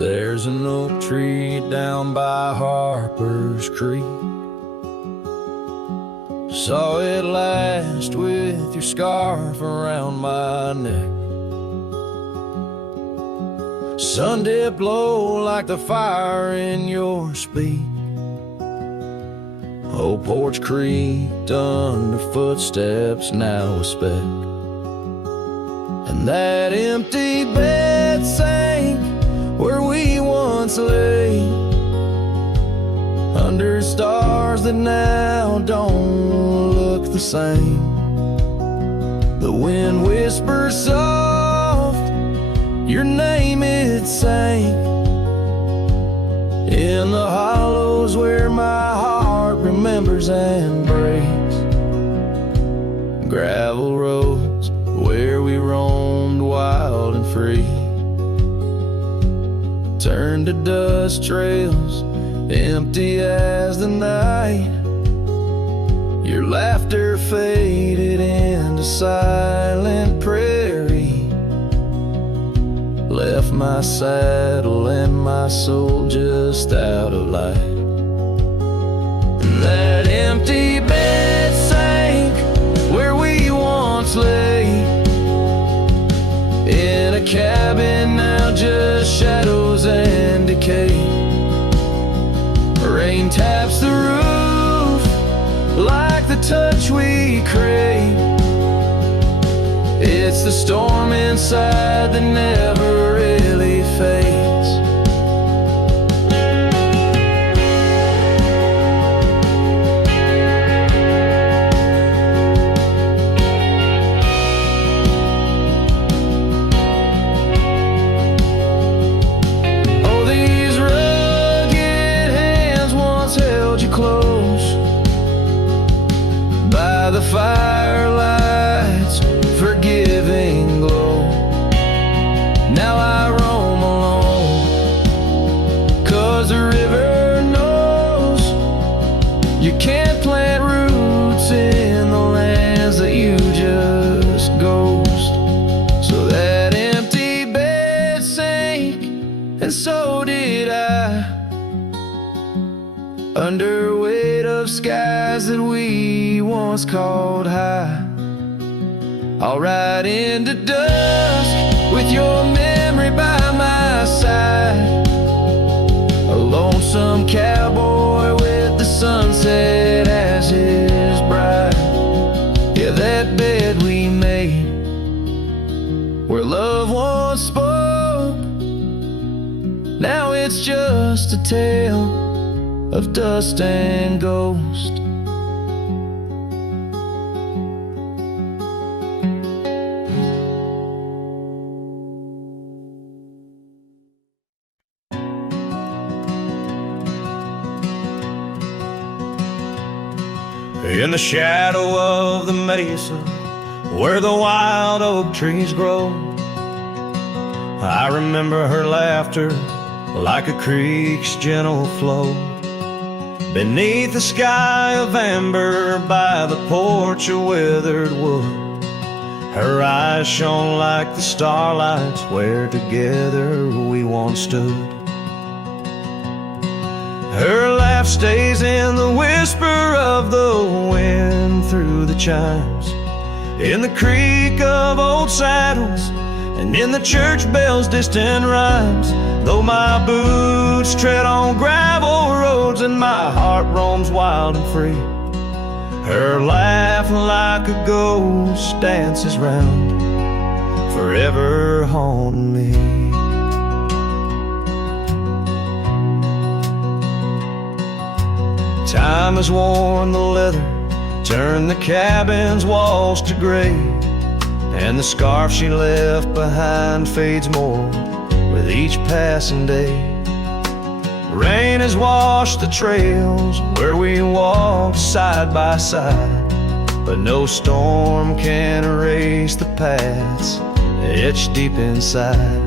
There's an oak tree down by Harper's Creek. Saw it last with your scarf around my neck. Sun did blow like the fire in your speech. Old porch creaked under footsteps now a speck. And that empty bed sank where we once lay, under stars that now don't look the same. The wind whispers soft, your name it sang, in the hollows where my heart remembers and breaks. Gravel roads where we roamed wild and free turned to dust trails, empty as the night. Your laughter faded into silent prairie, left my saddle and my soul just out of light. And that empty bed sank where we once lay, in a cabin now just shadows and decay. Rain taps the roof like the touch we crave. It's the storm inside that never really fades. The firelight's forgiving glow. Now I roam alone, 'cause the river knows you can't plant roots in the lands that you just ghost. So that empty bed sank, and so did I, under weight of skies that we once called high. I'll ride into dusk with your memory by my side, a lonesome cowboy with the sunset as his bride. Yeah, that bed we made where love once spoke, now it's just a tale of dust and ghost. In the shadow of the mesa where the wild oak trees grow, I remember her laughter like a creek's gentle flow. Beneath the sky of amber by the porch of withered wood, her eyes shone like the starlights where together we once stood. Her laugh stays in the whisper of the wind through the chimes, in the creak of old saddles, and in the church bell's distant rhymes. Though my boots tread on gravel roads and my heart roams wild and free, her laugh like a ghost dances round, forever haunting me. Time has worn the leather, turned the cabin's walls to gray, and the scarf she left behind fades more with each passing day. Rain has washed the trails where we walked side by side, but no storm can erase the paths etched deep inside.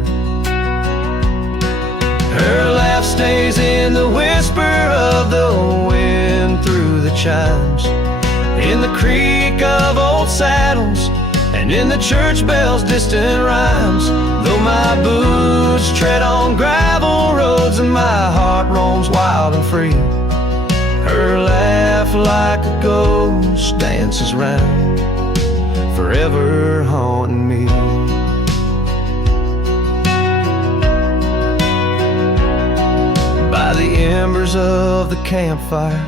Her laugh stays in the whisper of the wind through the chimes, in the creak of old saddles, and in the church bells' distant rhymes. Though my boots tread on gravel roads and my heart roams wild and free, her laugh like a ghost dances round, forever haunting me. By the embers of the campfire,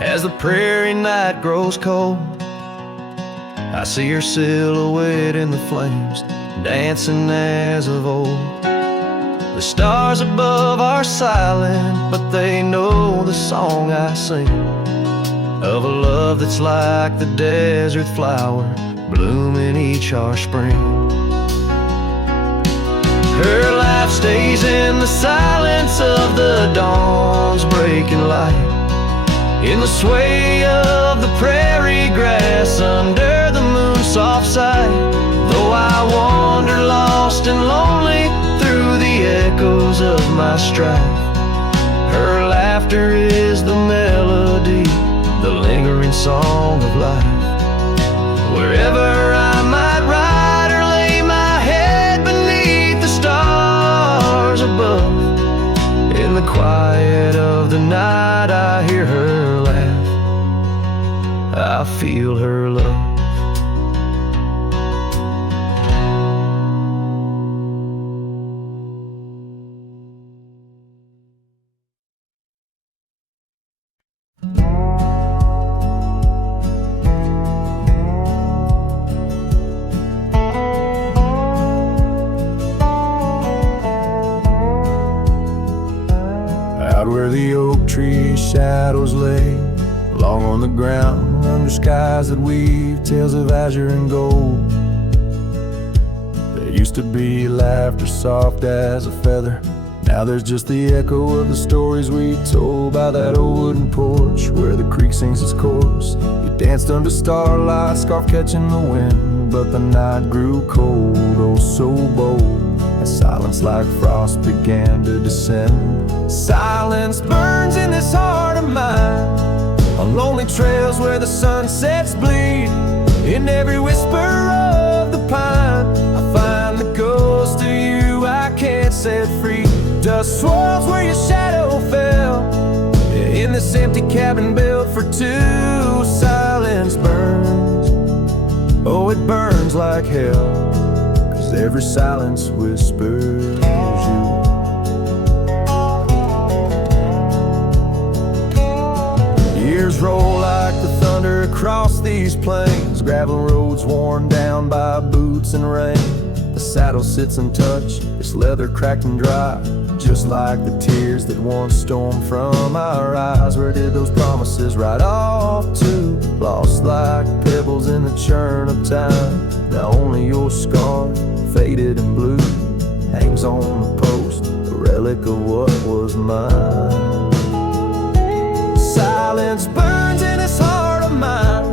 as the prairie night grows cold, I see her silhouette in the flames, dancing as of old. The stars above are silent, but they know the song I sing, of a love that's like the desert flower, blooming each harsh spring. Her life stays in the silence of the dawn's breaking light, in the sway of the prairie grass under the moon's soft sight. Though I wander lost and lonely through the echoes of my strife, her laughter is the melody, the lingering song of life. Wherever I might ride or lay my head beneath the stars above, in the quiet of the night I hear her laugh, I feel her love. Out where the oak tree shadows lay, long on the ground, under skies that weave tales of azure and gold. There used to be laughter soft as a feather, now there's just the echo of the stories we told by that old wooden porch where the creek sings its chorus. You danced under starlight, scarf catching the wind, but the night grew cold, oh so bold, as silence like frost began to descend. Silence burns in this heart of mine, on lonely trails where the sunsets bleed. In every whisper of the pine, I find the ghost of you I can't set free. Dust swirls where your shadow fell, in this empty cabin built for two. Silence burns, oh it burns like hell, 'cause every silence whispers you. Years roll like the thunder across these plains, gravel roads worn down by boots and rain. The saddle sits untouched, its leather cracked and dry, just like the tears that once stormed from our eyes. Where did those promises ride off to? Lost like pebbles in the churn of time. Now only your scarf, faded and blue, hangs on the post, a relic of what was mine. Silence burns in this heart of mine,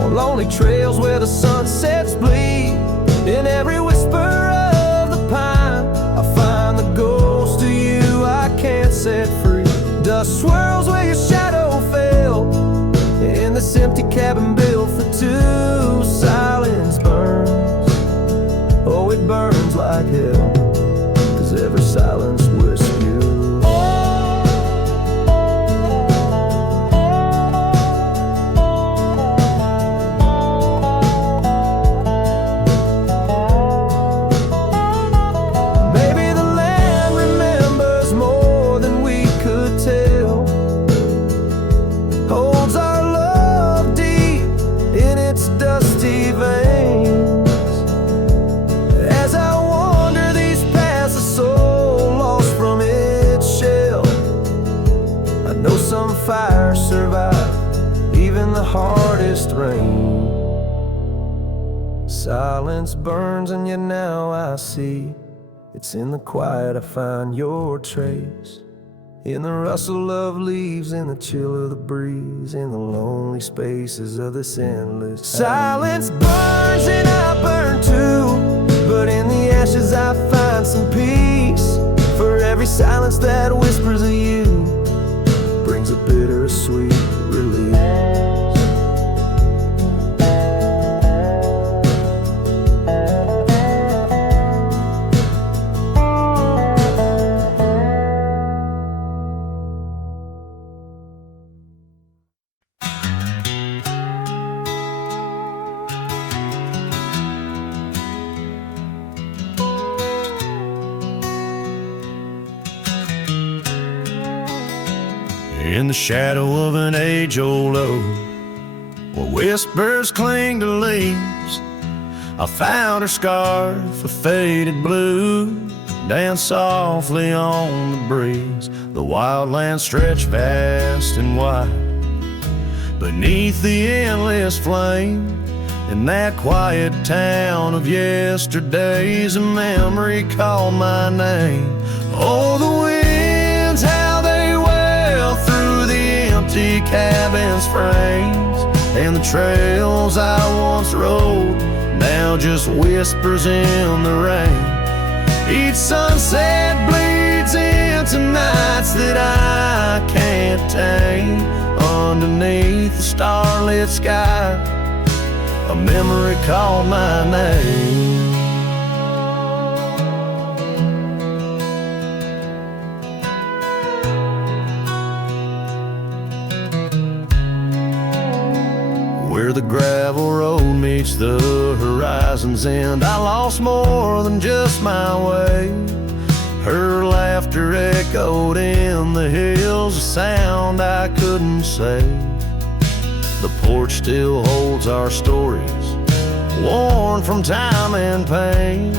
on lonely trails where the sunsets bleed. In every whisper of the pine, I find the ghost of you I can't set free. Dust swirls where your shadow fell, in this empty cabin built for two. Silence burns, oh it burns like hell, 'cause every silence whispers you. Fire survive even the hardest rain. Silence burns and yet now I see, it's in the quiet I find your trace. In the rustle of leaves, in the chill of the breeze, in the lonely spaces of this endless time. Silence burns and I burn too, but in the ashes I find some peace. For every silence that whispers of you brings a bittersweet release. in the shadow of an age-old oak, where whispers cling to leaves. I found her scarf of faded blue, dance softly on the breeze. The wildlands stretch vast and wide beneath the endless flame. In that quiet town of yesterdays, a memory called my name. Oh, the winds, how they wail through the empty cabin's frames, and the trails I once rode, now just whispers in the rain. Each sunset bleeds into nights that I can't tame. Underneath the starlit sky, a memory called my name. Where the gravel road meets the horizon's end, I lost more than just my way. Her laughter echoed in the hills, a sound I couldn't say. The porch still holds our stories, worn from time and pain,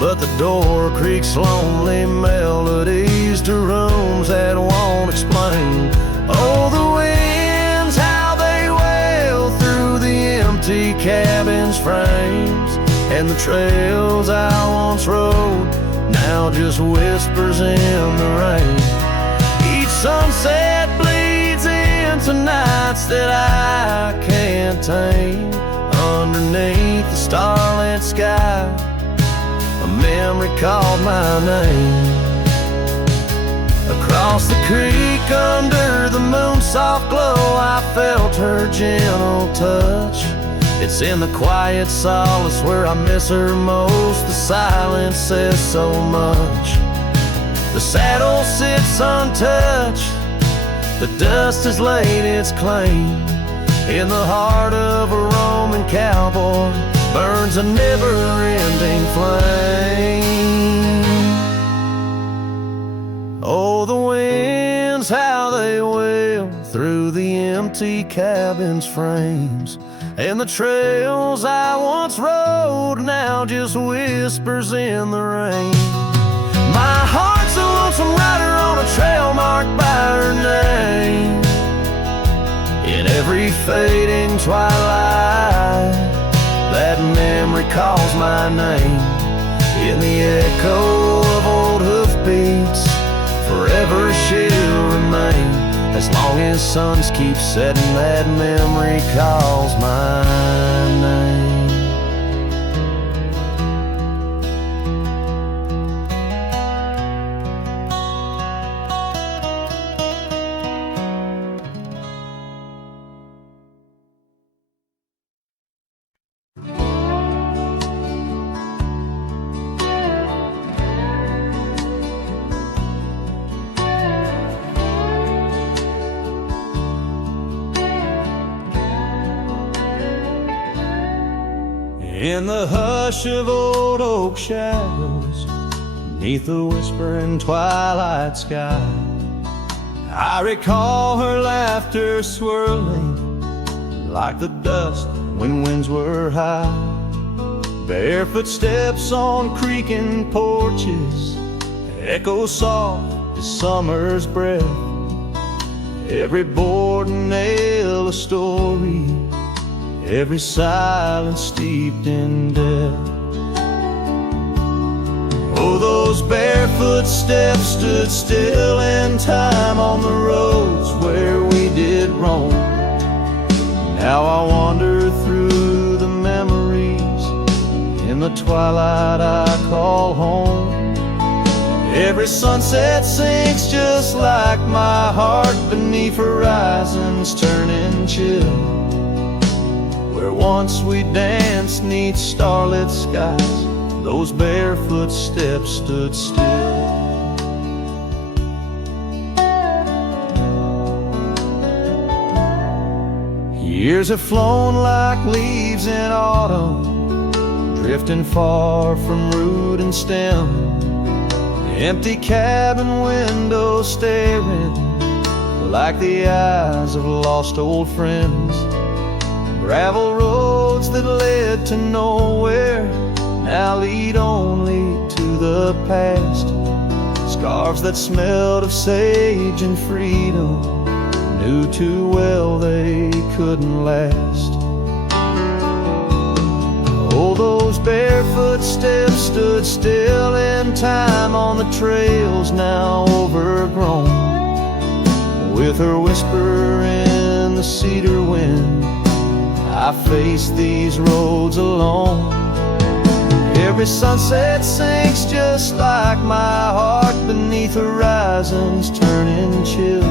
but the door creaks lonely melodies to rooms that won't explain. Oh, the winds, how they wail through the empty cabin's frames, and the trails I once rode, now just whispers in the rain. Each sunset bleeds into nights that I can't tame. Underneath the starlit sky, a memory called my name. Across the creek under the moon's soft glow, I felt her gentle touch. It's in the quiet solace where I miss her most. The silence says so much. The saddle sits untouched, the dust has laid its claim. In the heart of a Roman cowboy burns a never-ending flame. Oh, the winds, how they wail through the empty cabin's frames, and the trails I once rode, now just whispers in the rain. My heart's a lonesome rider on a trail marked by her name. In every fading twilight, that memory calls my name. In the echo of old hoofbeats, forever she'll remain. As long as suns keep setting, that memory calls my name. In the hush of old oak shadows, beneath the whispering twilight sky, I recall her laughter swirling like the dust when winds were high. Barefoot steps on creaking porches echo soft as summer's breath. Every board and nail a story, every silence steeped in death. Oh, those barefoot steps stood still in time on the roads where we did roam. Now I wander through the memories in the twilight I call home. Every sunset sinks just like my heart beneath horizons turning chill. Where once we danced 'neath starlit skies, those barefoot steps stood still. Years have flown like leaves in autumn, drifting far from root and stem. Empty cabin windows staring like the eyes of lost old friends. Gravel roads that led to nowhere now lead only to the past. Scarves that smelled of sage and freedom knew too well they couldn't last. Oh, those barefoot steps stood still in time on the trails now overgrown. With her whisper in the cedar wind, I face these roads alone. Every sunset sinks just like my heart beneath horizons turning chill.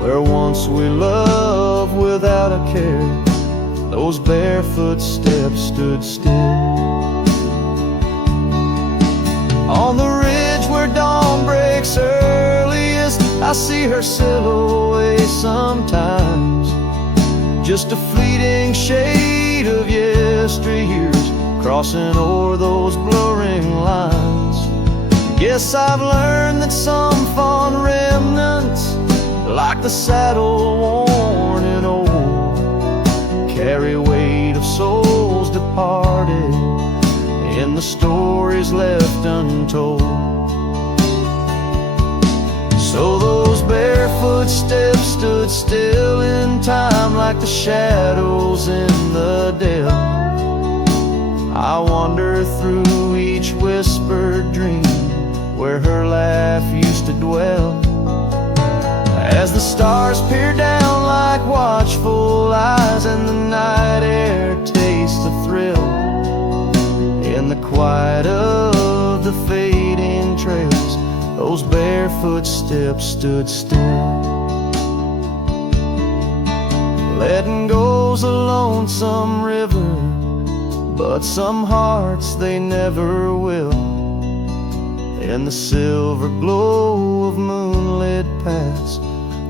Where once we loved without a care, those barefoot steps stood still. On the ridge where dawn breaks earliest, I see her silhouette sometimes. Just a fleeting shade of yesteryears crossing o'er those blurring lines. Guess I've learned that some fond remnants, like the saddle worn and old, carry weight of souls departed in the stories left untold. So those barefoot steps stood still in time like the shadows in the dell. I wander through each whispered dream where her laugh used to dwell. As the stars peer down like watchful eyes and the night air tastes a thrill, in the quiet of the fading trails, those barefoot steps stood still. Letting go's a lonesome river, but some hearts they never will. In the silver glow of moonlit paths,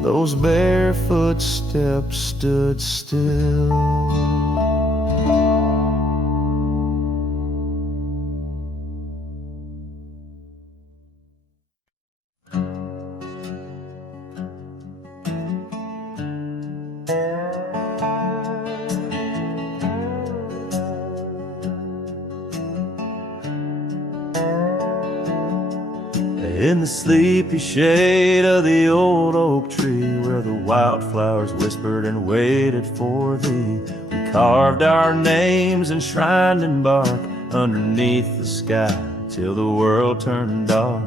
those barefoot steps stood still. In the sleepy shade of the old oak tree, where the wildflowers whispered and waited for thee, we carved our names enshrined in bark underneath the sky till the world turned dark.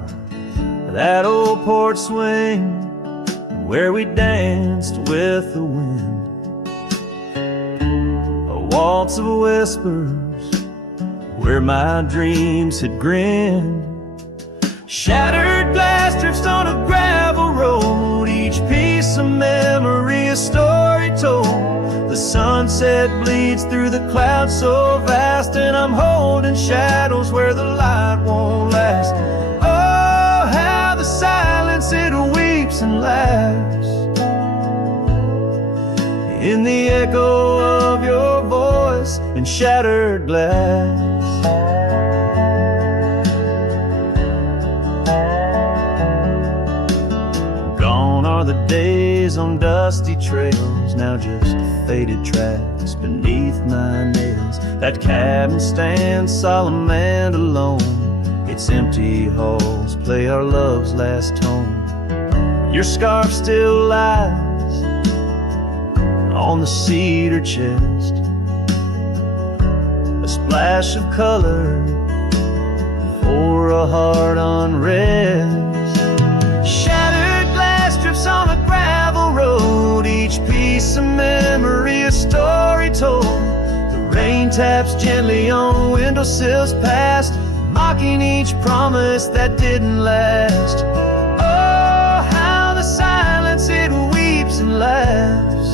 That old porch swing where we danced with the wind, a waltz of whispers where my dreams had grinned. Shattered glass drifts on a gravel road, each piece of memory a story told. The sunset bleeds through the clouds so vast, and I'm holding shadows where the light won't last. Oh, how the silence it weeps and laughs in the echo of your voice in shattered glass. The days on dusty trails, now just faded tracks beneath my nails. That cabin stands solemn and alone, its empty halls play our love's last tone. Your scarf still lies on the cedar chest, a splash of color for a heart unrest. On a gravel road, each piece of memory a story told. The rain taps gently on windowsills past, mocking each promise that didn't last. Oh, how the silence it weeps and laughs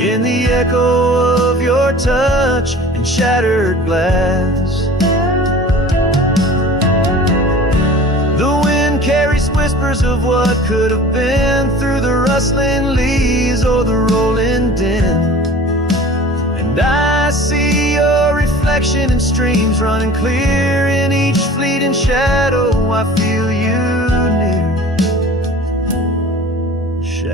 in the echo of your touch and shattered glass. Carries whispers of what could have been through the rustling leaves or the rolling din. And I see your reflection in streams running clear in each fleeting shadow. I feel you near.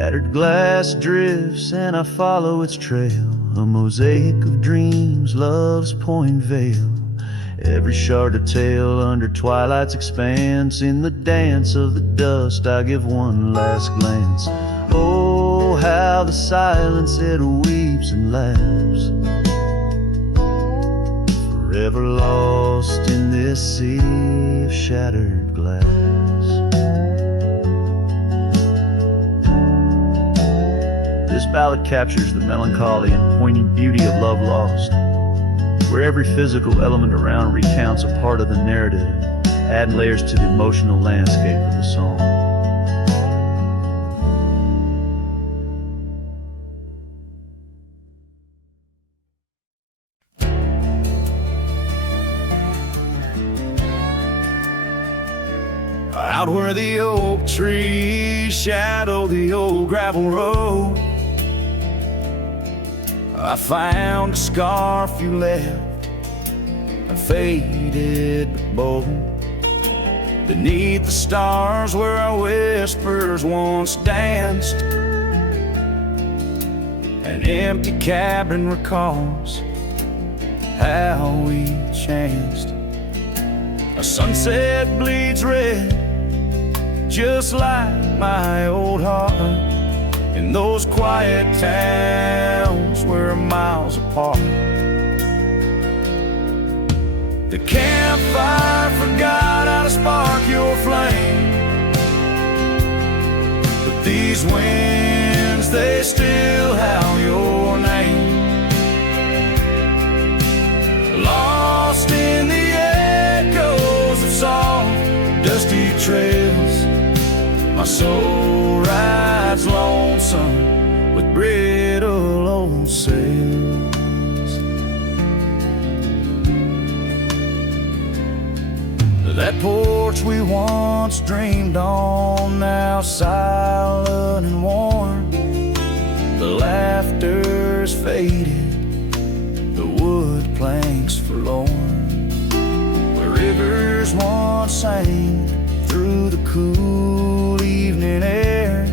Shattered glass drifts and I follow its trail, a mosaic of dreams, love's point veil. Every shard of tale under twilight's expanse. In the dance of the dust I give one last glance. Oh, how the silence it weeps and laughs, forever lost in this sea of shattered glass. This ballad captures the melancholy and poignant beauty of love lost, where every physical element around recounts a part of the narrative, adding layers to the emotional landscape of the song. Out where the oak trees shadow the old gravel road, I found a scarf you left, a faded but bold. Beneath the stars where our whispers once danced, an empty cabin recalls how we chanced. A sunset bleeds red, just like my old heart, in those quiet towns we're miles apart. The campfire forgot how to spark your flame, but these winds, they still howl your name. Lost in the echoes of soft, dusty trails, my soul rides lonesome with brittle old sails. That porch we once dreamed on, now silent and warm. The laughter's faded, the wood planks forlorn. Where rivers once sang through the cool evening air,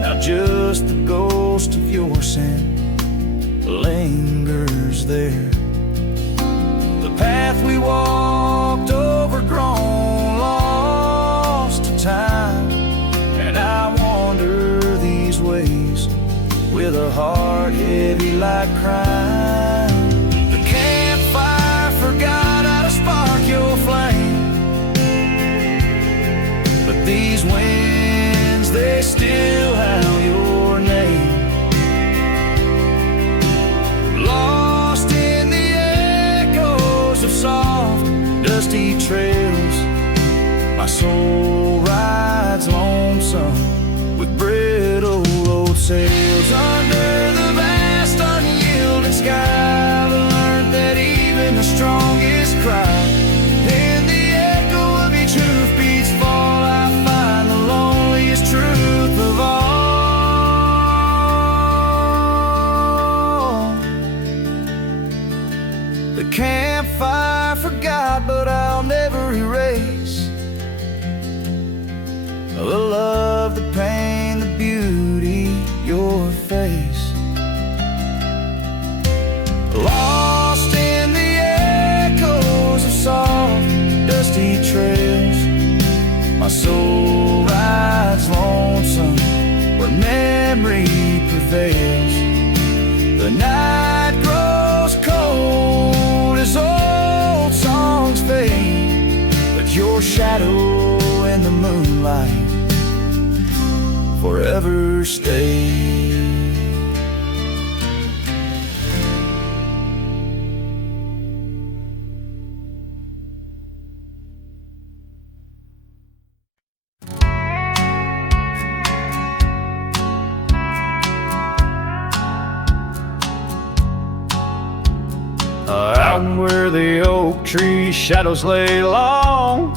now just the ghost of your scent lingers there. The path we walked, overgrown, lost to time, and I wander these ways with a heart heavy like crime. The campfire forgot how to spark your flame, but these winds, they still howl your name. Lost in the echoes of soft, dusty trails, my soul rides lonesome with brittle road sails. Under the vast unyielding sky, I've learned that even the strongest cry, in the echo of each hoofbeat's fall, I find the loneliest truth of all. The campfire forgot, but I'll never erase the love, the pain, the beauty, your face. Lost in the echoes of soft, dusty trails, my soul rides lonesome where memory prevails. The night grows cold as old songs fade, but your shadow in the moonlight forever stays. Out where the oak tree shadows lay long,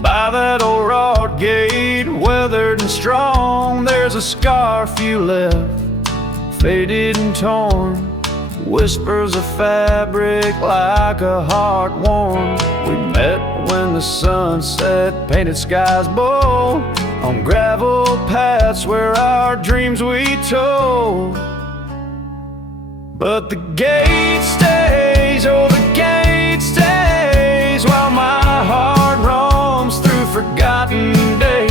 by that old rod gate, weathered and strong, there's a scarf you left, faded and torn, whispers of fabric like a heart warm. We met when the sunset painted skies bold, on gravel paths where our dreams we told. But the gate stays, oh the gate stays, while my heart roams through forgotten days.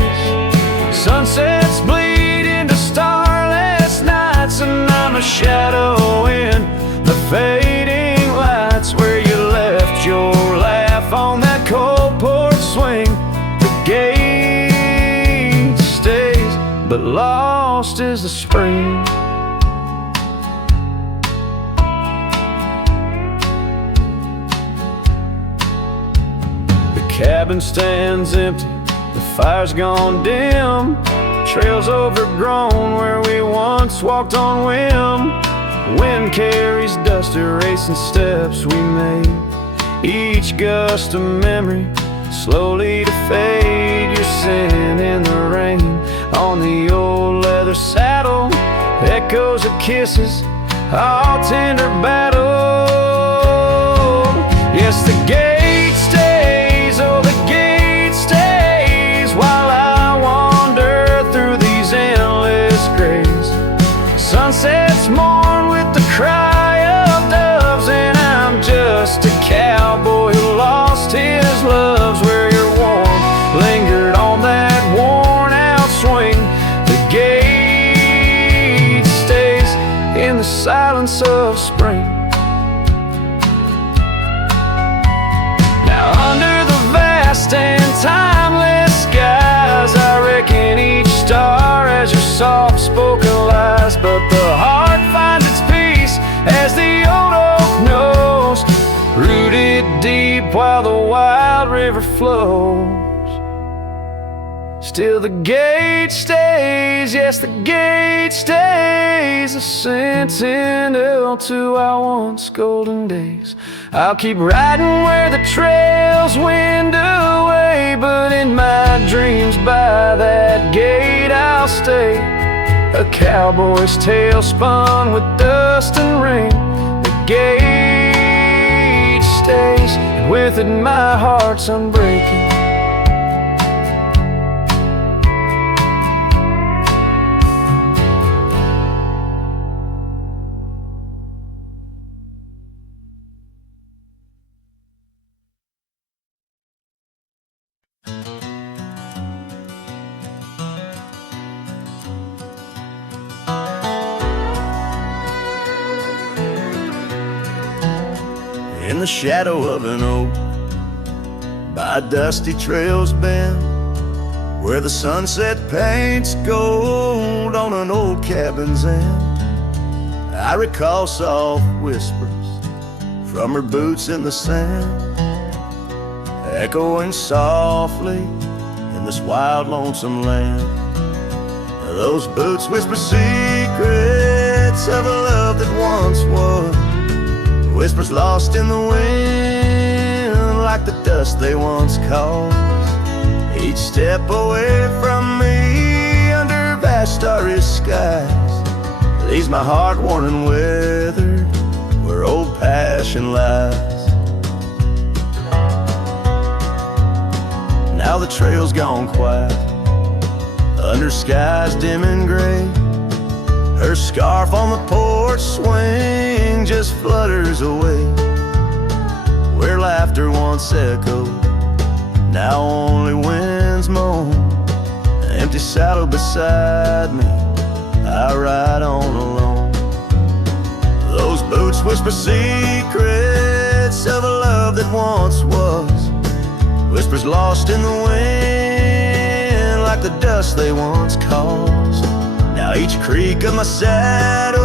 Sunsets bleed into starless nights, and I'm a shadow in the fading lights where you left your laugh on that cold porch swing. The gate stays, but lost is the spring. The cabin stands empty, the fire's gone dim, trails overgrown where we once walked on whim. Wind carries dust, erasing steps we made, each gust of memory slowly to fade. Your sin in the rain on the old leather saddle, echoes of kisses, all tender battle. Yes, the gate stays, oh the gate stays, while I wander through these endless grays. Sunsets mourn with the cry of doves, and I'm just a cowboy who lost his loves where your warmth lingered on that worn out swing. The gate stays in the silence of spring. Now under the vast and timeless skies, I reckon each star as your soft-spoken lies. But the heart finds its peace as the old oak knows, rooted deep while the wild river flows. Still the gate stays, yes the gate stays, a sentinel to our once golden days. I'll keep riding where the trails wind away, but in my dreams by that gate I'll stay. A cowboy's tale spun with dust and rain. The gate stays, and with it my heart's unbreaking. In the shadow of an oak, by a dusty trail's bend, where the sunset paints gold on an old cabin's end, I recall soft whispers from her boots in the sand, echoing softly in this wild, lonesome land. Those boots whisper secrets of a love that once was, whispers lost in the wind like the dust they once caused. Each step away from me under vast starry skies leaves my heart worn and weathered where old passion lies. Now the trail's gone quiet under skies dim and gray. Her scarf on the porch swing just flutters away. Where laughter once echoed, now only winds moan. An empty saddle beside me, I ride on alone. Those boots whisper secrets of a love that once was, whispers lost in the wind like the dust they once caused. Now each creak of my saddle's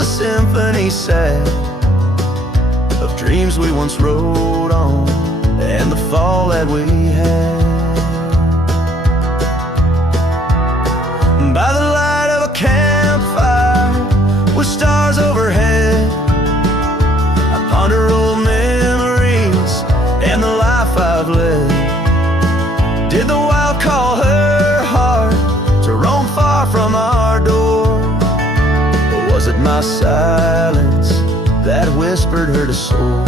a symphony sad of dreams we once rode on and the fall that we had. By the light of a campfire with stars overhead, I ponder old memories and the life I've led. Did the wild call her heart to roam far from our door? Or was it my silence that whispered her to soar?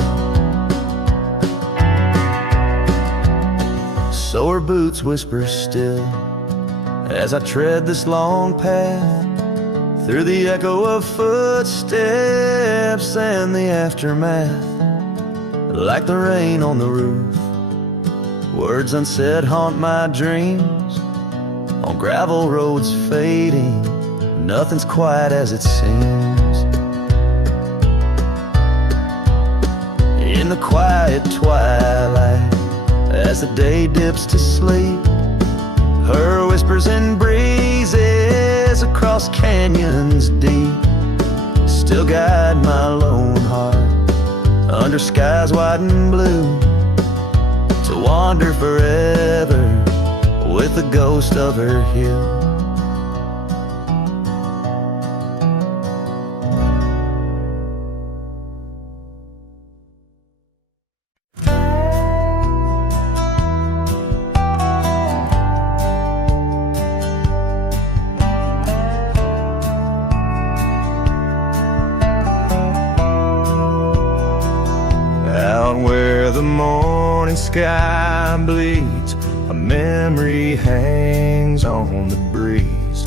So her boots whisper still as I tread this long path, through the echo of footsteps and the aftermath. Like the rain on the roof, words unsaid haunt my dreams. On gravel roads fading, nothing's quite as it seems. In the quiet twilight, as the day dips to sleep, her whispers and breezes across canyons deep still guide my lone heart under skies white and blue, to wander forever with the ghost of her hill. Where the morning sky bleeds, a memory hangs on the breeze.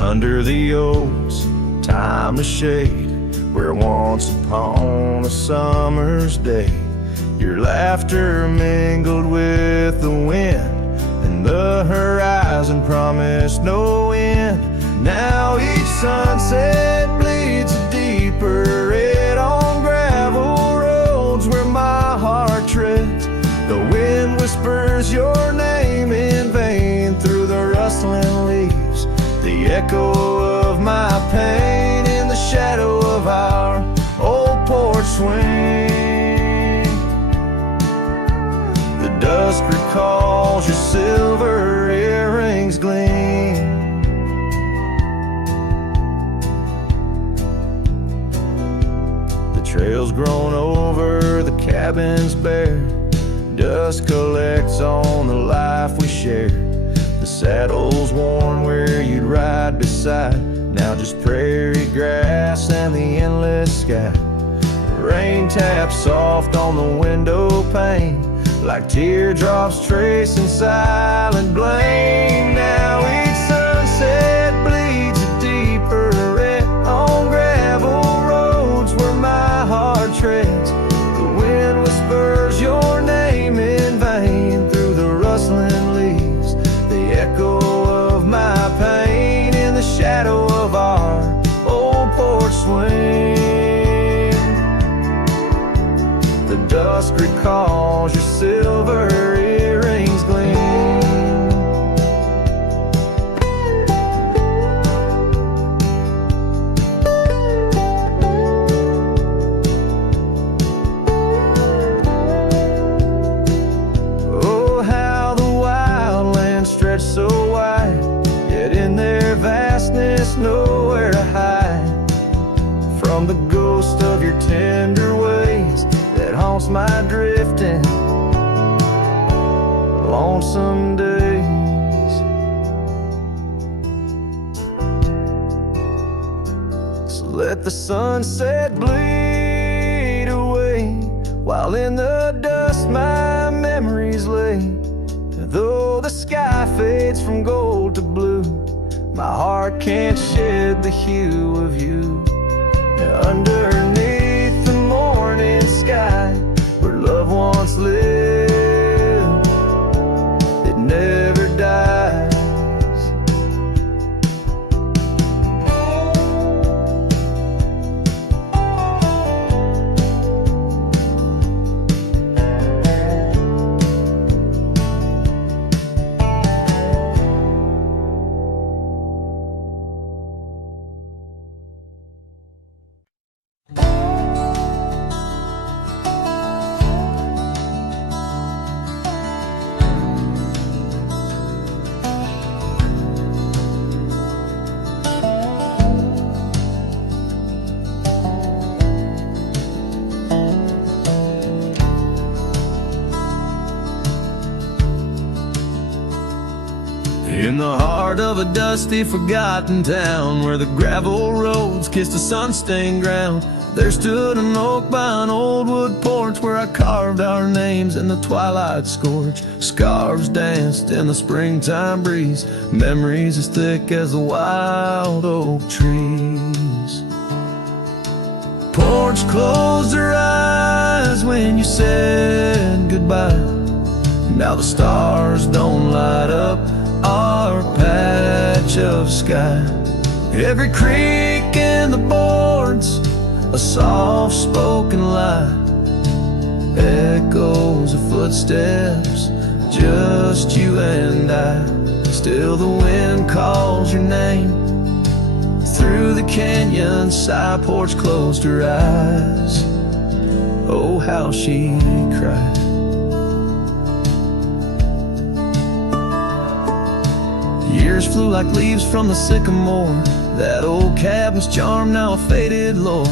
Under the oaks, timeless shade, where once upon a summer's day, your laughter mingled with the wind, and the horizon promised no end. Now each sunset bleeds a deeper red on gravel roads where my heart treads. The wind whispers your name in vain through the rustling leaves, the echo of my pain in the shadow of our old porch swing. The dusk recalls your silver earrings gleam. The trail's grown over, the cabin's bare, dust collects on the life we share. The saddle's worn where you'd ride beside, now just prairie grass and the endless sky. Rain taps soft on the window pane, like teardrops tracing silent blame. Now each sunset bleeds a deeper red on gravel roads where my heart treads. The wind whispers your name in vain through the rustling leaves, the echo of my pain in the shadow of our old porch swing. The dusk recalls your silver earrings gleam. Oh, how the wildlands stretch so wide, yet in their vastness nowhere to hide from the ghost of your tender ways that haunts my drifting lonesome days. So let the sunset bleed away, while in the dust my memories lay. Though the sky fades from gold to blue, my heart can't shed the hue of you. Underneath the morning sky, where love once lived, it never dies. In the heart of a dusty, forgotten town, where the gravel roads kissed the sun-stained ground, there stood an oak by an old wood porch porch where I carved our names in the twilight scorch. Scarves danced in the springtime breeze, memories as thick as the wild oak trees. Porch closed her eyes when you said goodbye. Now the stars don't light up our patch of sky. Every creak in the boards, a soft-spoken lie, echoes of footsteps, just you and I. Still the wind calls your name through the canyon side. Porch closed her eyes, oh how she cried. Years flew like leaves from the sycamore. That old cabin's charm, now a faded lore.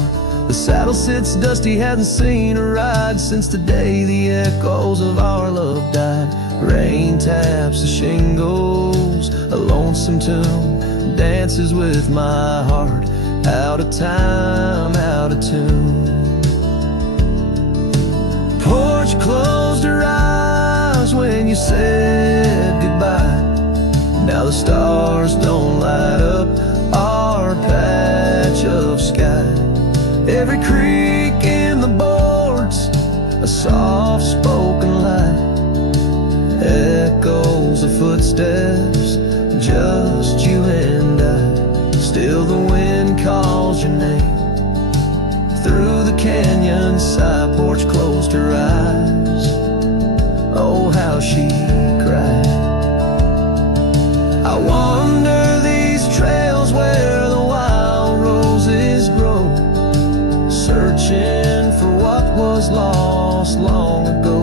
The saddle sits dusty, hasn't seen a ride since the day the echoes of our love died. Rain taps the shingles, a lonesome tune dances with my heart. Out of time, out of tune. Porch closed her eyes when you said goodbye. Now the stars don't light up our patch of sky. Every creak in the boards, a soft-spoken lie, echoes of footsteps, just you and I. Still the wind calls your name through the canyon side. Porch closed her eyes, oh how she cried. I wander these trails where the wild roses grow, searching for what was lost long ago.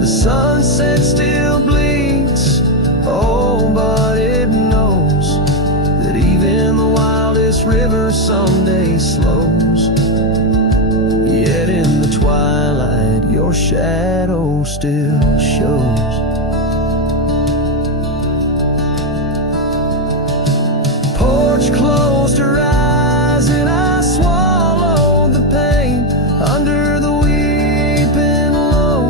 The sunset still bleeds, oh but it knows that even the wildest river someday slows. Yet in the twilight your shadow still shows. Porch closed her eyes and I swallowed the pain. Under the weeping low,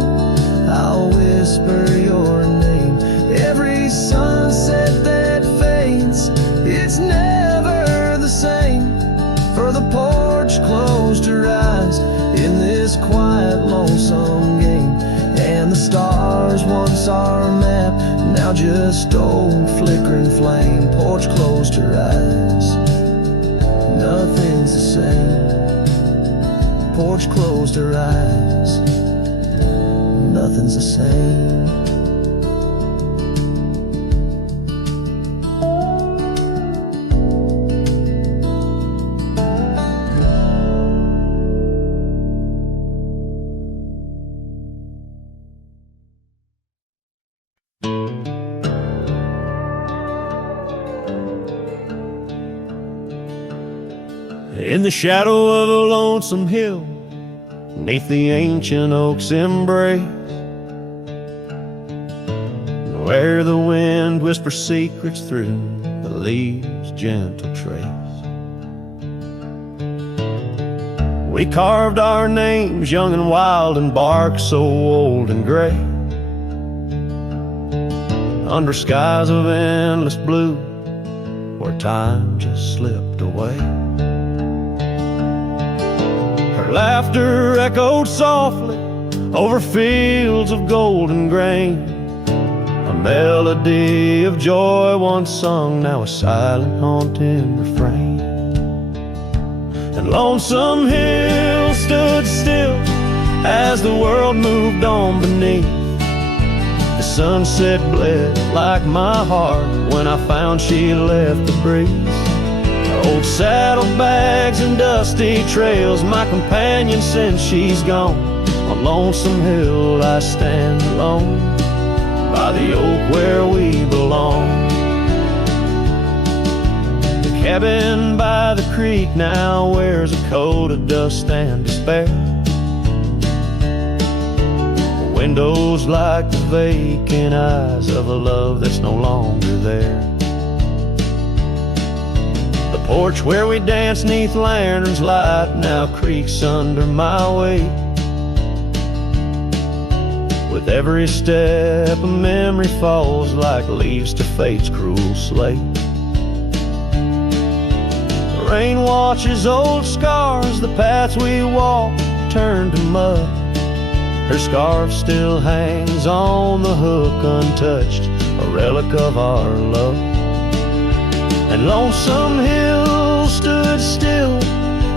I'll whisper your name. Every sunset that fades, it's never the same. For the porch closed her eyes in this quiet, lonesome game. And the stars, once our map, now just old flickering flame. Porch closed her eyes, nothing's the same. Porch closed her eyes, nothing's the same. In the shadow of a lonesome hill, neath the ancient oak's embrace, where the wind whispers secrets through the leaves' gentle trace, we carved our names young and wild in bark so old and gray, under skies of endless blue where time just slipped away. Her laughter echoed softly over fields of golden grain, a melody of joy once sung, now a silent haunting refrain. And Lonesome Hill stood still as the world moved on beneath. The sunset bled like my heart when I found she left the breeze. Old saddlebags and dusty trails, my companion since she's gone. On Lonesome Hill I stand alone, by the oak where we belong. The cabin by the creek now wears a coat of dust and despair. The windows like the vacant eyes of a love that's no longer there. The Porch where we dance 'neath lanterns light now creaks under my weight. With every step a memory falls like leaves to fate's cruel slate. The rain washes old scars, the paths we walk turn to mud. Her scarf still hangs on the hook untouched, a relic of our love. And Lonesome Hill stood still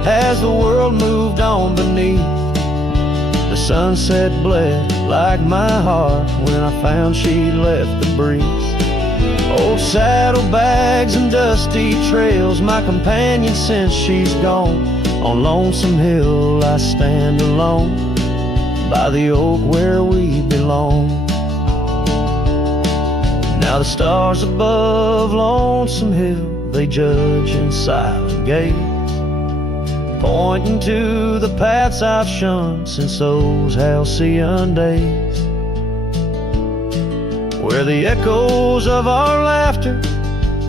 as the world moved on beneath. The sunset bled like my heart when I found she'd left the breeze. Old saddlebags and dusty trails, my companion since she's gone. On Lonesome Hill I stand alone by the oak where we belong. Now the stars above Lonesome Hill, they judge in silent gaze, pointing to the paths I've shunned since those halcyon days, where the echoes of our laughter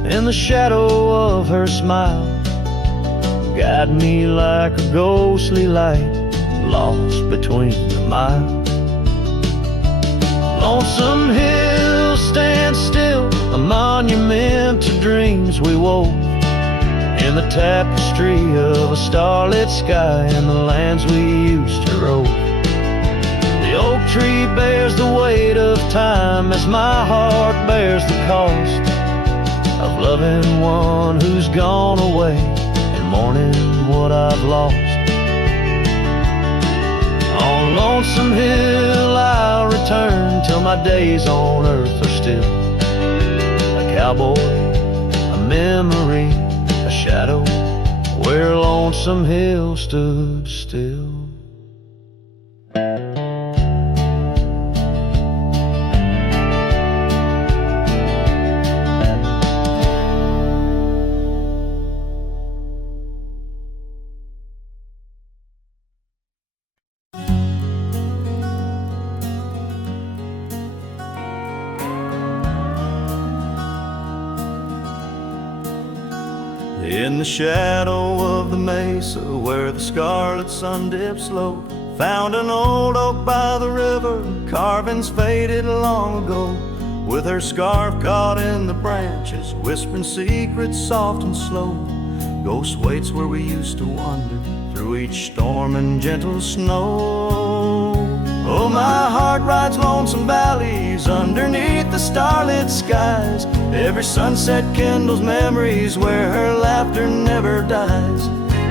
and the shadow of her smile guide me like a ghostly light lost between the miles. Lonesome Hill stands still, a monument to dreams we wove, in the tapestry of a starlit sky and the lands we used to rove. The oak tree bears the weight of time as my heart bears the cost of loving one who's gone away and mourning what I've lost. On Lonesome Hill I'll return till my days on earth are still a cowboy, a memory, a shadow where Lonesome Hill stood still. In the shadow of the mesa where the scarlet sun dips low, found an old oak by the river, carvings faded long ago. With her scarf caught in the branches, whispering secrets soft and slow. Ghost waits where we used to wander through each storm and gentle snow. Oh, my heart rides lonesome valleys underneath the starlit skies. Every sunset kindles memories where her laughter never dies.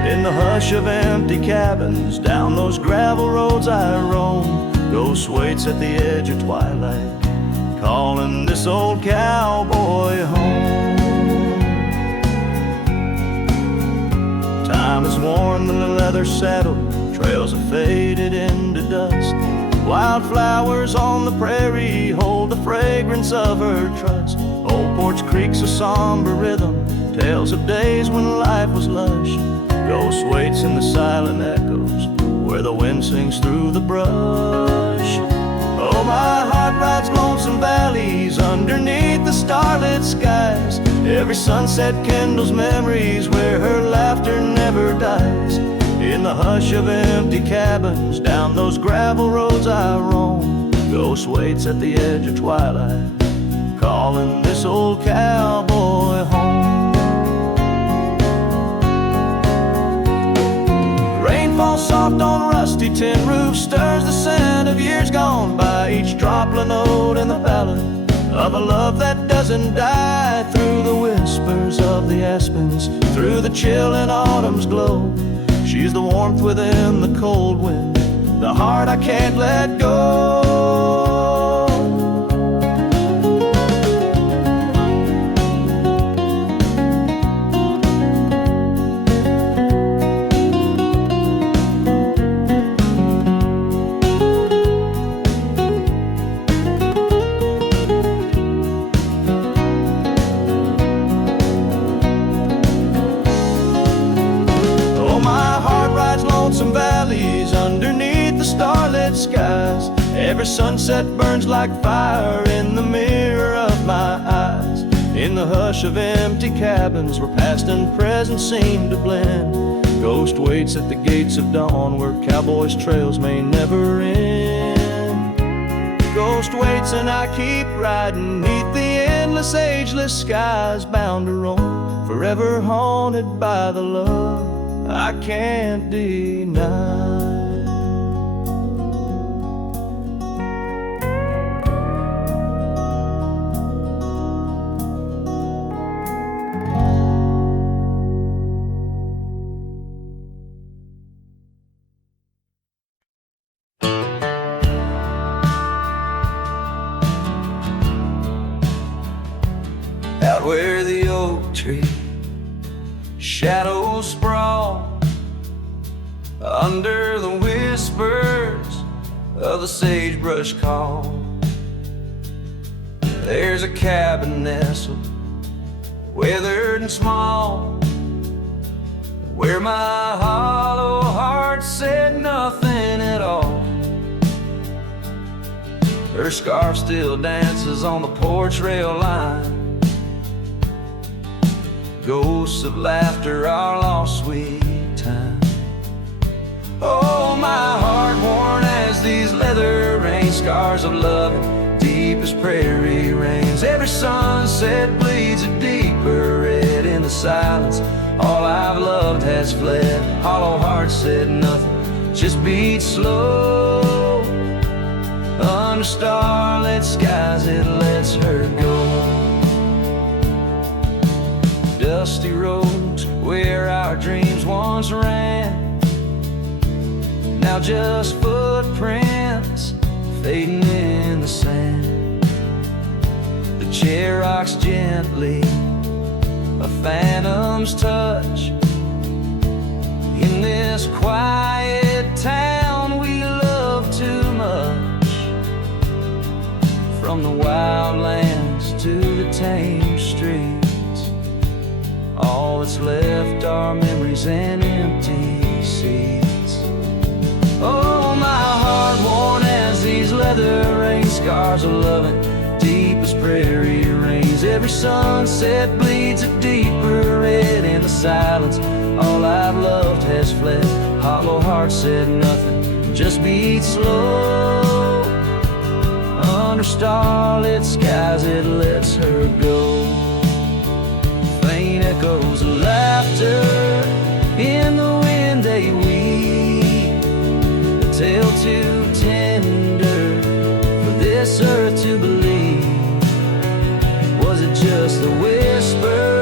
In the hush of empty cabins, down those gravel roads I roam, ghost waits at the edge of twilight, calling this old cowboy home. Time has worn the leather saddle, trails have faded into dust. Wildflowers on the prairie hold the fragrance of her trust. Old Porch Creek's a somber rhythm, tales of days when life was lush. Ghost waits in the silent echoes where the wind sings through the brush. Oh, my heart rides lonesome valleys underneath the starlit skies. Every sunset kindles memories where her laughter never dies. In the hush of empty cabins, down those gravel roads I roam, ghost waits at the edge of twilight, calling this old cowboy home. Rain falls soft on rusty tin roofs, stirs the scent of years gone by. Each droplet note in the ballad of a love that doesn't die. Through the whispers of the aspens, through the chill in autumn's glow, she's the warmth within the cold wind, the heart I can't let go. Lonesome valleys underneath the starlit skies. Every sunset burns like fire in the mirror of my eyes. In the hush of empty cabins where past and present seem to blend, ghost waits at the gates of dawn where cowboys' trails may never end. Ghost waits and I keep riding neath the endless ageless skies, bound to roam, forever haunted by the love I can't deny. Out where the oak tree shadows sprawl, under the whispers of the sagebrush call, there's a cabin nestled, weathered and small, where my hollow heart said nothing at all. Her scarf still dances on the porch rail line, ghosts of laughter, our lost sweet time. Oh, my heart worn as these leather rain scars of loving, deep as prairie rains. Every sunset bleeds a deeper red in the silence. All I've loved has fled. Hollow heart said nothing, just beat slow. Under starlit skies it lets her go. Dusty roads where our dreams once ran, now just footprints fading in the sand. The chair rocks gently, a phantom's touch. In this quiet town we love too much, from the wildlands to the tame streets. All that's left are memories and empty seats. Oh, my heart worn as these leather rain scars of loving, deep as prairie rains. Every sunset bleeds a deeper red in the silence. All I've loved has fled. Hollow heart said nothing, just beat slow. Under starlit skies it lets her go. Faint echoes of laughter in the wind they weep, a tale too tender for this earth to believe. Was it just the whisper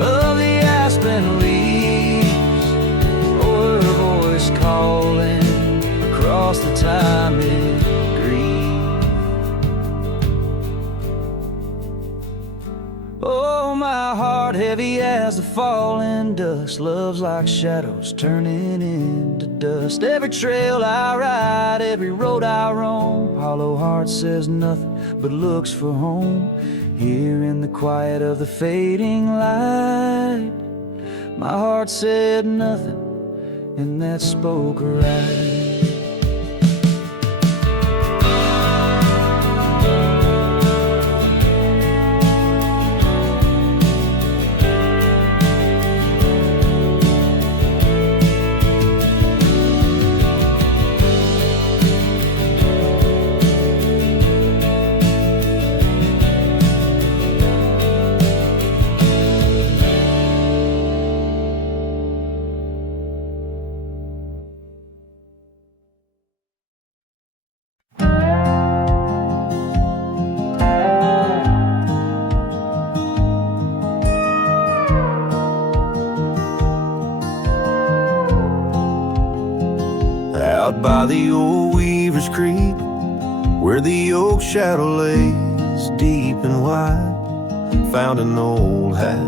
of the aspen leaves, or her voice calling across the time-it grief? Oh, my heart heavy as the falling dust, love's like shadows turning into dust. Every trail I ride, every road I roam, hollow heart says nothing but looks for home. Here in the quiet of the fading light, my heart said nothing, and that spoke right. Out by the old Weaver's Creek, where the oak shadow lays deep and wide, found an old hat,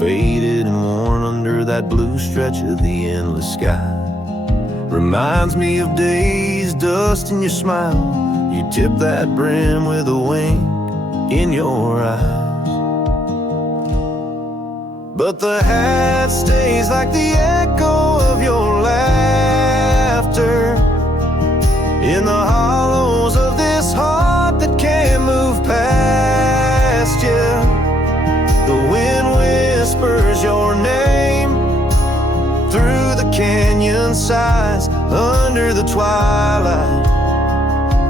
faded and worn under that blue stretch of the endless sky. Reminds me of days, dust in your smile. You tip that brim with a wink in your eyes. But the hat stays like the echo of your laughter in the hollows of this heart that can't move past you. canyon sighs under the twilight,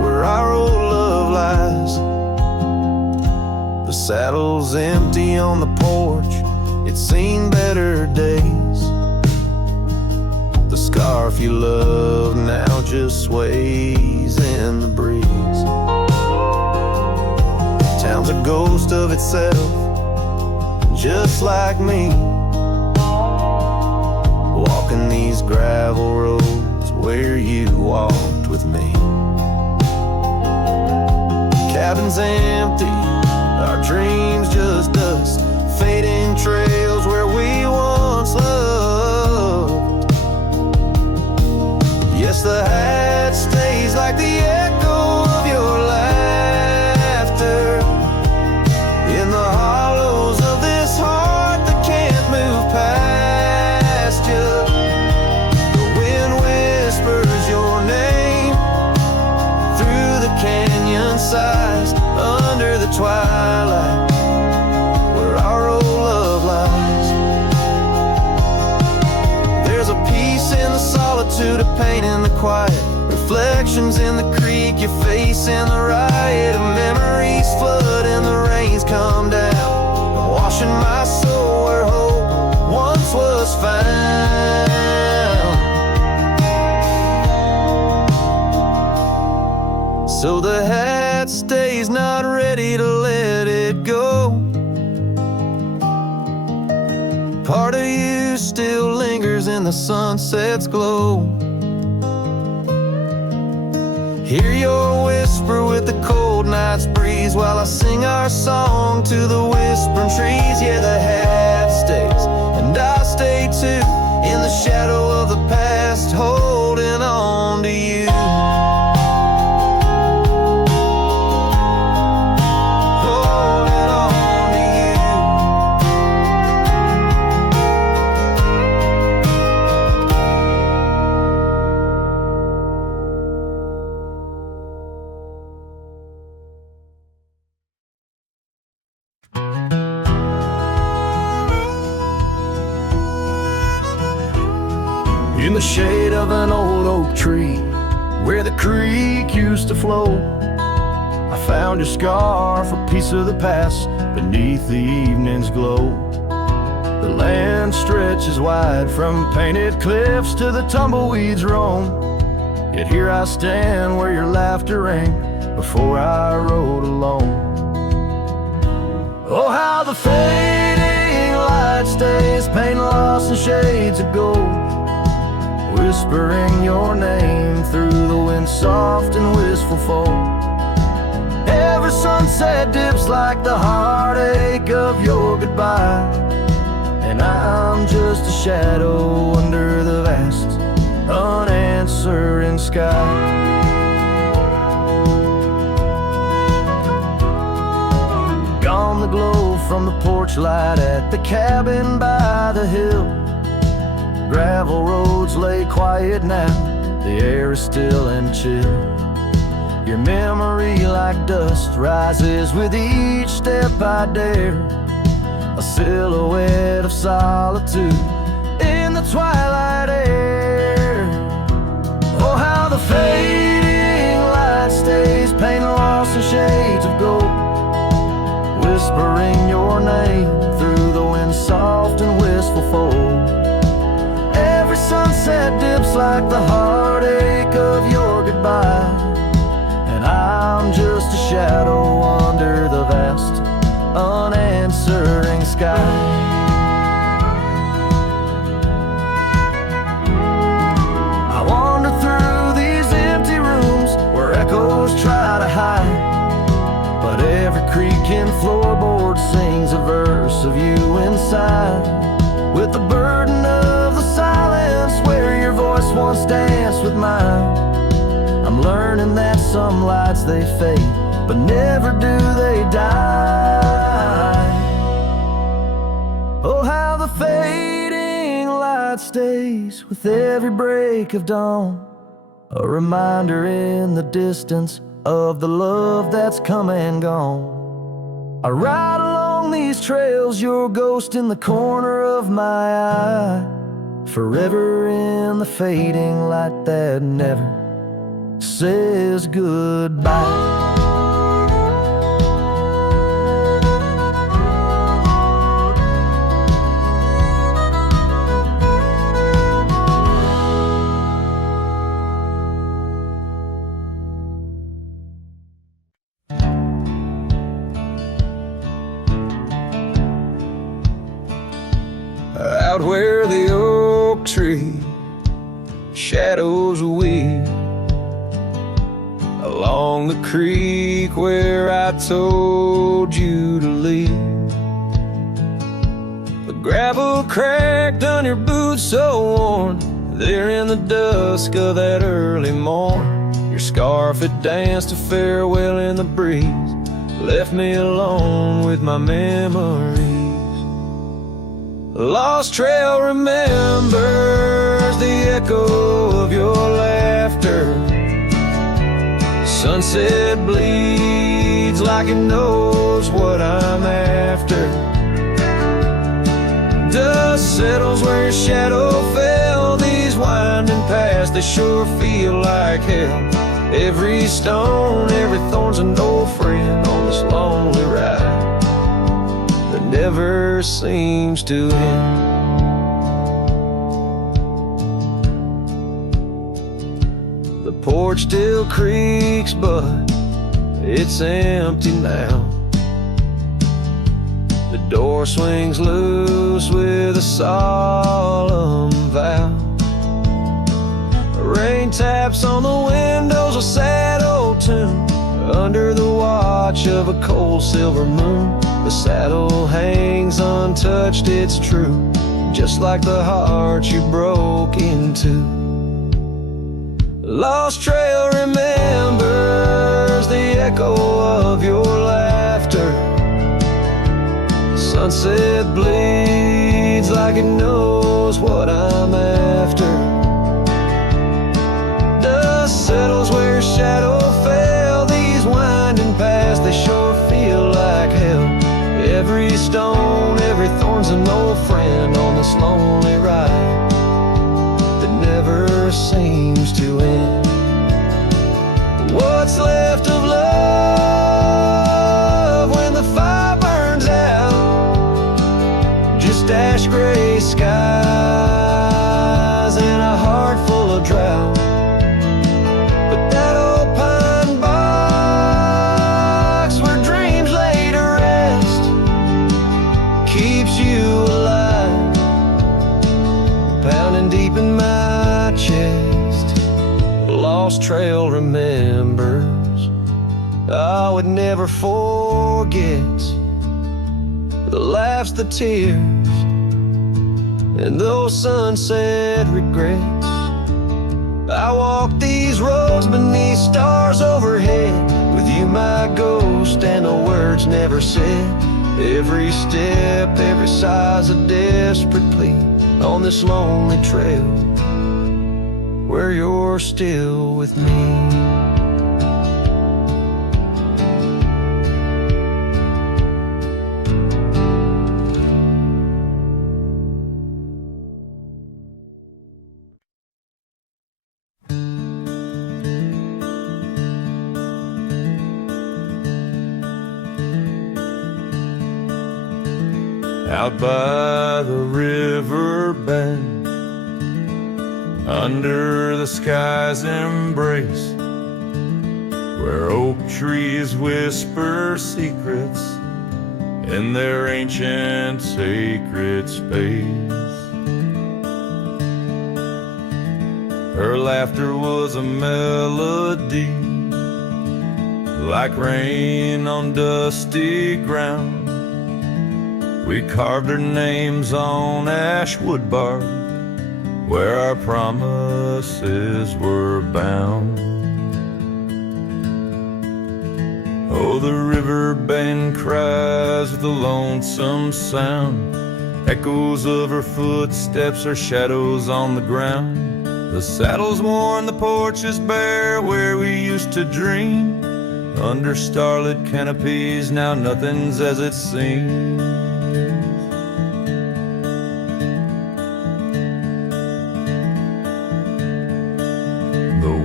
where our old love lies. The saddle's empty on the porch, it's seen better days. The scarf you love now just sways in the breeze. Town's a ghost of itself, just like me, walking these gravel roads where you walked with me. Cabin's empty, our dreams just dust, fading trails where we once loved. Yes, the hat stays like the echo of your laughter in the hollows of this heart that can't move past you. The wind whispers your name through the canyon sighs under the twilight, where our old love lies. There's a peace in the solitude, a pain in the quiet, reflections in the creek you face in the riot of memories flood and the rains come down, washing my soul where hope once was found. So the hat stays, not ready to let it go. Part of you still lingers in the sunset's glow. Hear your whisper with the cold night's breeze while I sing our song to the whispering trees. Yeah, the hat stays, and I stay too, in the shadow of the past, holding on to you. Holding on to in the shade of an old oak tree where the creek used to flow, I found your scarf, a piece of the past beneath the evening's glow. The land stretches wide from painted cliffs to the tumbleweeds roam, yet here I stand where your laughter rang before I rode alone. Oh, how the fading light stays, paint lost in shades of gold, whispering your name through the wind, soft and wistful fold. Every sunset dips like the heartache of your goodbye, and I'm just a shadow under the vast, unanswering sky. Gone the glow from the porch light at the cabin by the hill. Gravel roads lay quiet now, the air is still and chill. Your memory like dust rises with each step I dare, a silhouette of solitude in the twilight air. Oh, how the fading light stays, paint lost in shades of gold, whispering your name through the wind, soft and wistful fold. Every sunset dips like the heartache of your goodbye, and I'm just a shadow under the vast, unanswering sky. I wander through these empty rooms where echoes try to hide, but every creaking floorboard sings a verse of you inside, with the burden of the silence where your voice once danced with mine. I'm learning that some lights they fade, but never do they die. Oh, how the fading light stays with every break of dawn, a reminder in the distance of the love that's come and gone. I ride along these trails, your ghost in the corner of my eye, forever in the fading light that never says goodbye. Out where the oak tree shadows weave, along the creek where I told you to leave. The gravel cracked on your boots so worn, there in the dusk of that early morn. Your scarf had danced a farewell in the breeze, left me alone with my memories. Lost trail remembers the echo of your laughter. Sunset bleeds like it knows what I'm after. Dust settles where your shadow fell. These winding paths, they sure feel like hell. Every stone, every thorn's an old friend on this lonely ride that never seems to end. The porch still creaks, but it's empty now. The door swings loose with a solemn vow. Rain taps on the windows, a sad old tune, under the watch of a cold silver moon. The saddle hangs untouched, it's true, just like the heart you broke into. Lost trail remembers the echo of your laughter. Sunset bleeds like it knows what I'm after. Dust settles where your shadow fell. These winding paths, they sure feel like hell. Every stone, every thorn's an old friend on this lonely ride that never seems to end. What's left of love when the fire burns out? Just ash gray skies and a heart full of drought. But that old pine box where dreams lay to rest keeps you alive, pounding deep in my chest. Lost trail remembers, I would never forget the laughs, the tears, and those sunset regrets. I walk these roads beneath stars overhead, with you my ghost and the words never said. Every step, every sigh's a desperate plea on this lonely trail where you're still with me. Out by the river bend, under the sky's embrace, where oak trees whisper secrets in their ancient sacred space. Her laughter was a melody, like rain on dusty ground. We carved our names on ash wood bark, where our promises were bound. Oh, the river bend cries with a lonesome sound, echoes of her footsteps, her shadows on the ground. The saddle's worn, the porch is bare, where we used to dream. Under starlit canopies, now nothing's as it seems.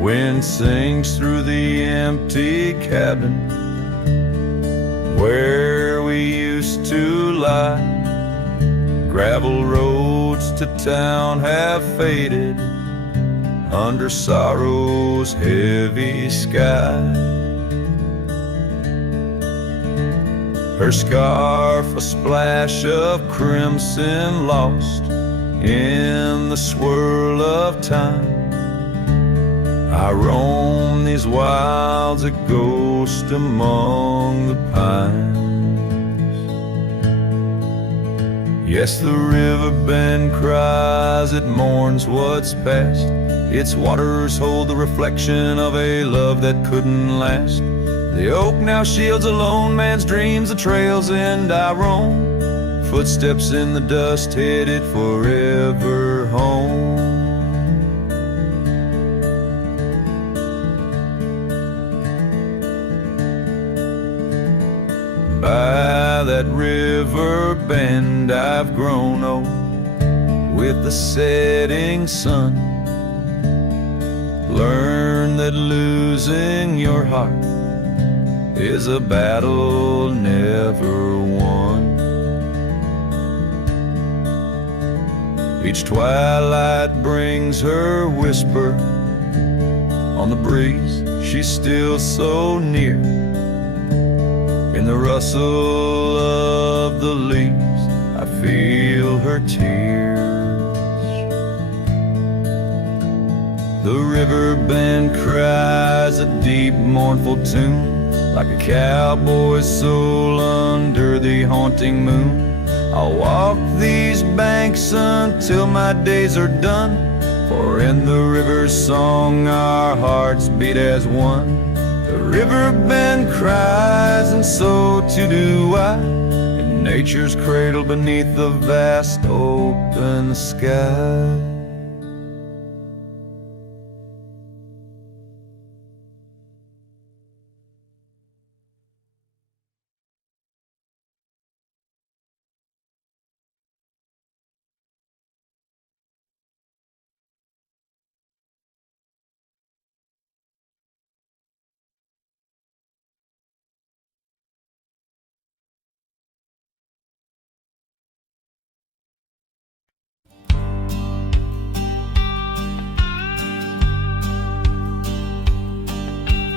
wind sings through the empty cabin where we used to lie. Gravel roads to town have faded under sorrow's heavy sky. Her scarf a splash of crimson lost in the swirl of time. I roam these wilds a ghost among the pines. Yes, the river bend cries, it mourns what's past. Its waters hold the reflection of a love that couldn't last. The oak now shields a lone man's dreams, the trail's end I roam. Footsteps in the dust headed forever home. By that river bend I've grown old with the setting sun. Learn that losing your heart is a battle never won. Each twilight brings her whisper on the breeze. She's still so near. In the rustle of the leaves, I feel her tears. The river bend cries a deep, mournful tune, like a cowboy's soul under the haunting moon. I'll walk these banks until my days are done, for in the river's song our hearts beat as one. The river bend cries, and so too do I, in nature's cradle beneath the vast open sky.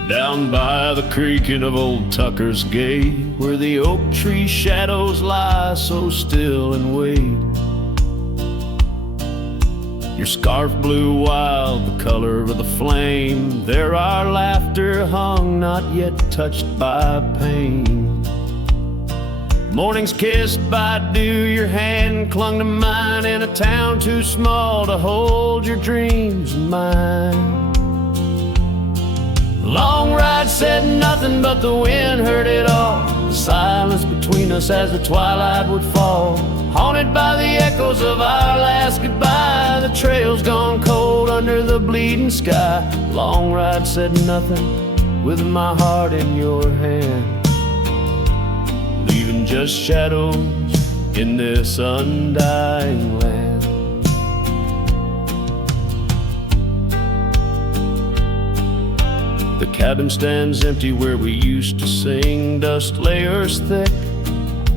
Down by the creaking of old Tucker's Gate, where the oak tree shadows lie so still and wait. Your scarf blew wild, the color of the flame. There our laughter hung, not yet touched by pain. Mornings kissed by dew, your hand clung to mine in a town too small to hold your dreams in mine. Long ride said nothing, but the wind heard it all. The silence between us as the twilight would fall, haunted by the echoes of our last goodbye. The trail's gone cold under the bleeding sky. Long ride said nothing, with my heart in your hand, leaving just shadows in this undying land. The cabin stands empty where we used to sing, dust layers thick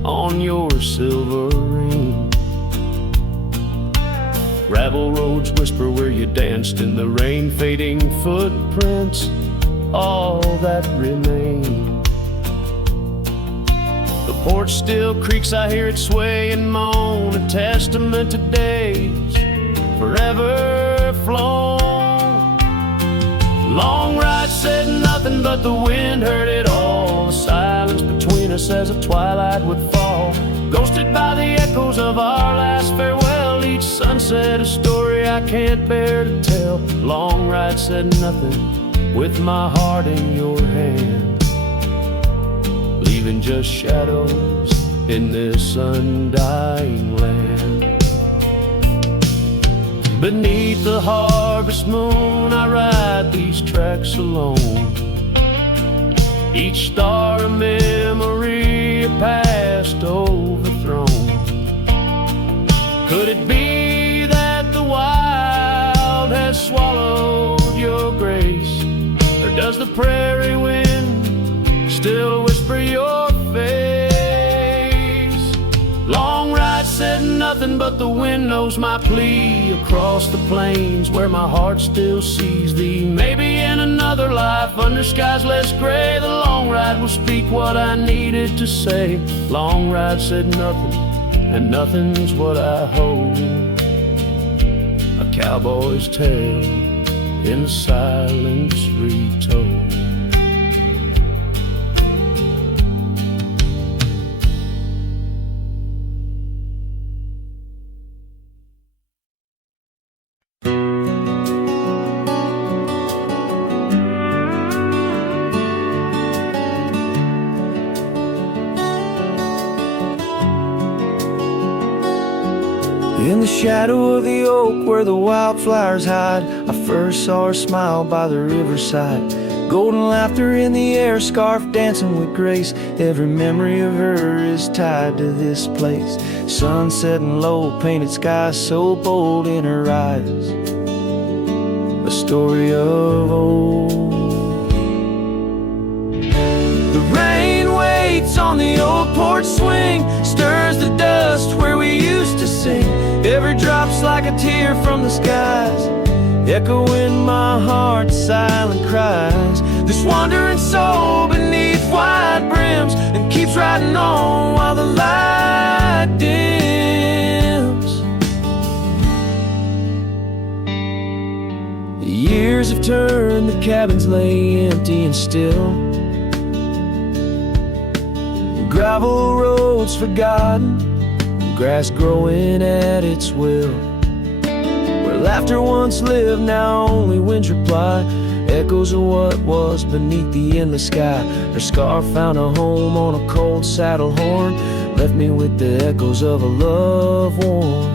on your silver ring. Gravel roads whisper where you danced in the rain, fading footprints, all that remain. The porch still creaks, I hear it sway and moan, a testament to days forever flown. Long ride said nothing, but the wind heard it all. The silence between us as the twilight would fall, ghosted by the echoes of our last farewell. Each sunset a story I can't bear to tell. Long ride said nothing, with my heart in your hand, leaving just shadows in this undying land. Beneath the harvest moon I ride these tracks alone, each star a memory, a past overthrown. Could it be that the wild has swallowed your grace? does the prairie wind still whisper your face? Long ride said nothing, but the wind knows my plea. Across the plains where my heart still sees thee. Maybe in another life, under skies less gray, the long ride will speak what I needed to say. Long ride said nothing, and nothing's what I hold. A cowboy's tale in silence retold. In the shadow of the oak where the wildflowers hide, I first saw her smile by the riverside. Golden laughter in the air, scarf dancing with grace. Every memory of her is tied to this place. Sun setting low, painted skies so bold in her eyes. A story of old. The rain waits on the old porch swing, stirs the dust where we used to sing. Every drop's like a tear from the skies, echo in my heart's silent cries. This wandering soul beneath wide brims, and keeps riding on while the light dims. The years have turned, the cabins lay empty and still. Gravel roads forgotten, grass growing at its will. Where laughter once lived, now only winds reply. Echoes of what was beneath the endless sky. Her scarf found a home on a cold saddle horn, left me with the echoes of a love worn.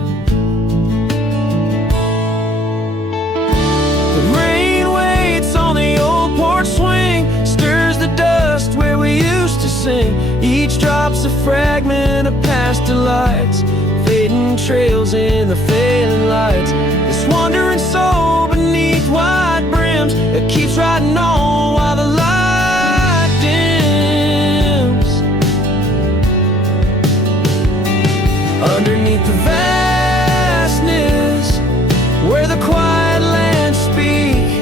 The rain waits on the old porch swing, stirs the dust where we used to sing. Each drop's a fragment of past delights, fading trails in the failing lights. This wandering soul beneath wide brims, it keeps riding on while the light dims. Underneath the vastness, where the quiet lands speak,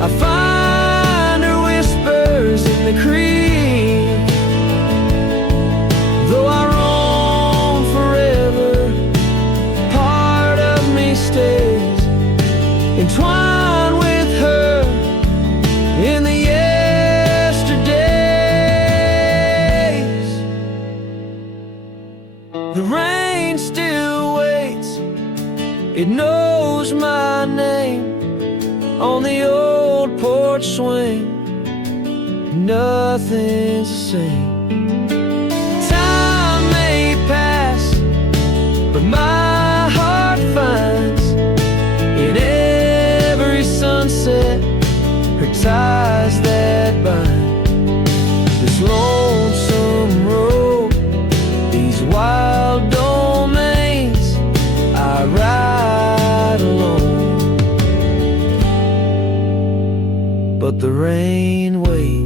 I find her whispers in the creek. Though I roam forever, part of me stays entwined with her in the yesterdays. The rain still waits, it knows my name on the old porch swing. Nothing's the same. But my heart finds in every sunset her ties that bind. This lonesome road, these wild domains, I ride alone. But the rain waits.